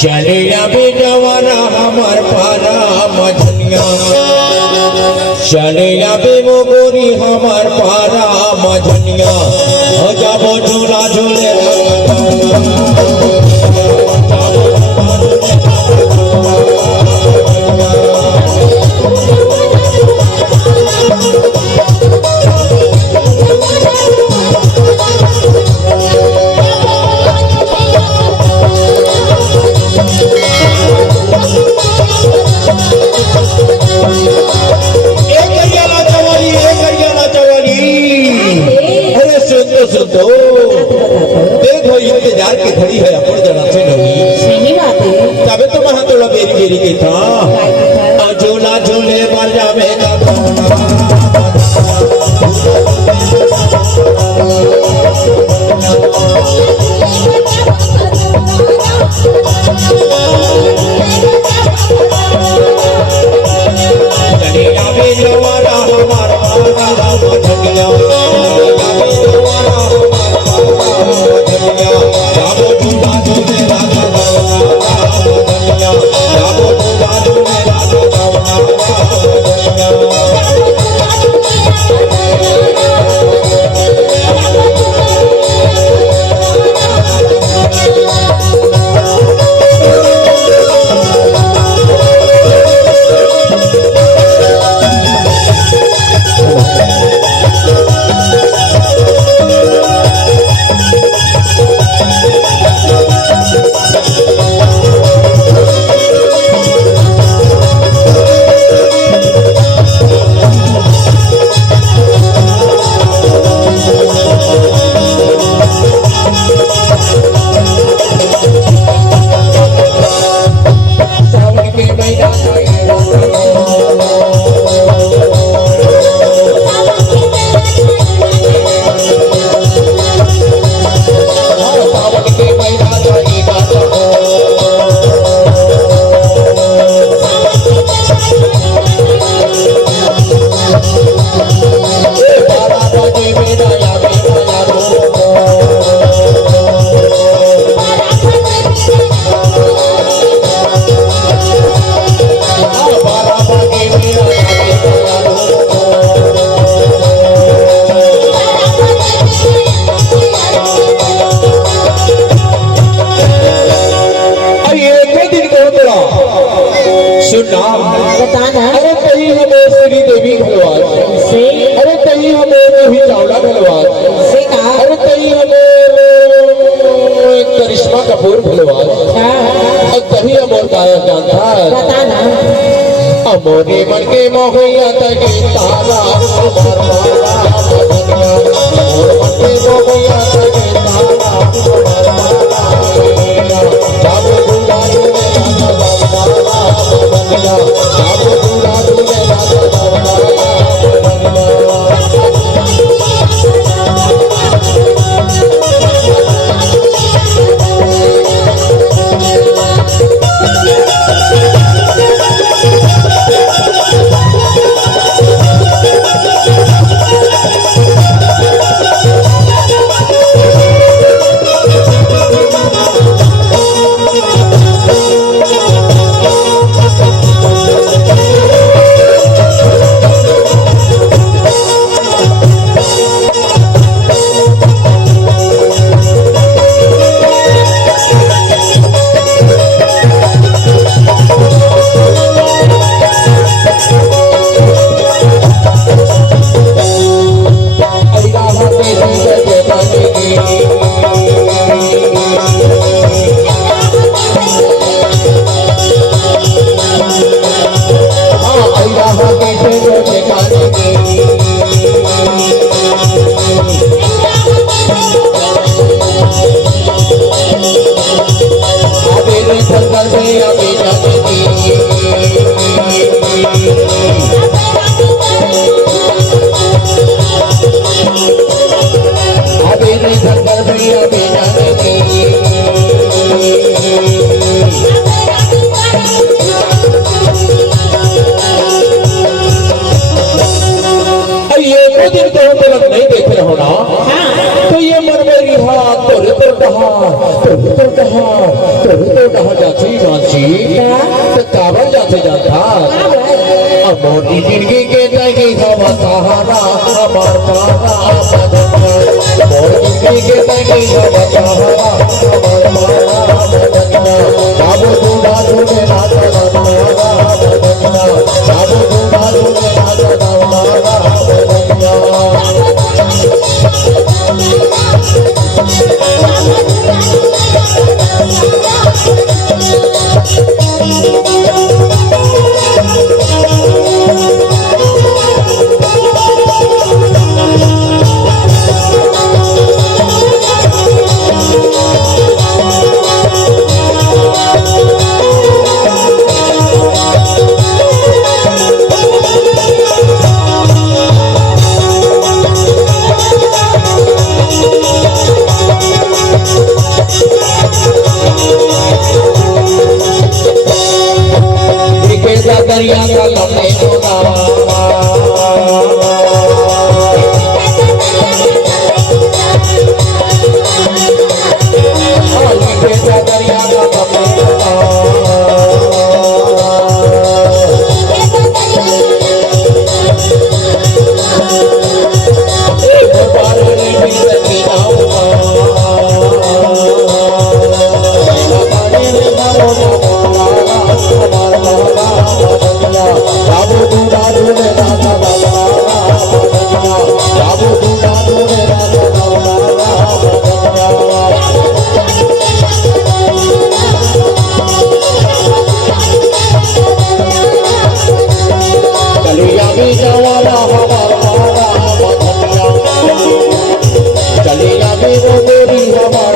चले आवे जवाना हमार पारा मझनिया चले आवे वो गोरी हमार पारा मझनिया जाबो झूला झूले देखो इंतजार की घड़ी है अपन जरा से नहीं सही बात है तबे तो वहां थोड़ा बेरी बेरी के था झूला झूले मर जावे का अरे कहीं हमें श्री देवी घलवाल से अरे कहीं हमें रोही चावला घलवाल से कहा अरे कहीं हमें करिश्मा कपूर घलवाल और कहीं अमोर गायक जानता बताना अमोरे मन के मोहैया तके तारा अमोर मन के मोहैया तके तारा जाबो दूल्हा कहा जाती मानसी तो काबर जाते जाता मोटी जिंदगी के तगी हवा सहारा हमार पारा मोटी जिंदगी के तगी हवा सहारा हमार पारा बाबू दूधा दूधे राजा दावनारा बाबू दूधा दूधे राजा दावनारा दरिया का लम्बे होगा दरिया का लम्बे बाबू दूधा दूधे राजा बाबू दूधा दूधे राजा चलिया भी जवाना हमारा चलिया भी वो मेरी हमारा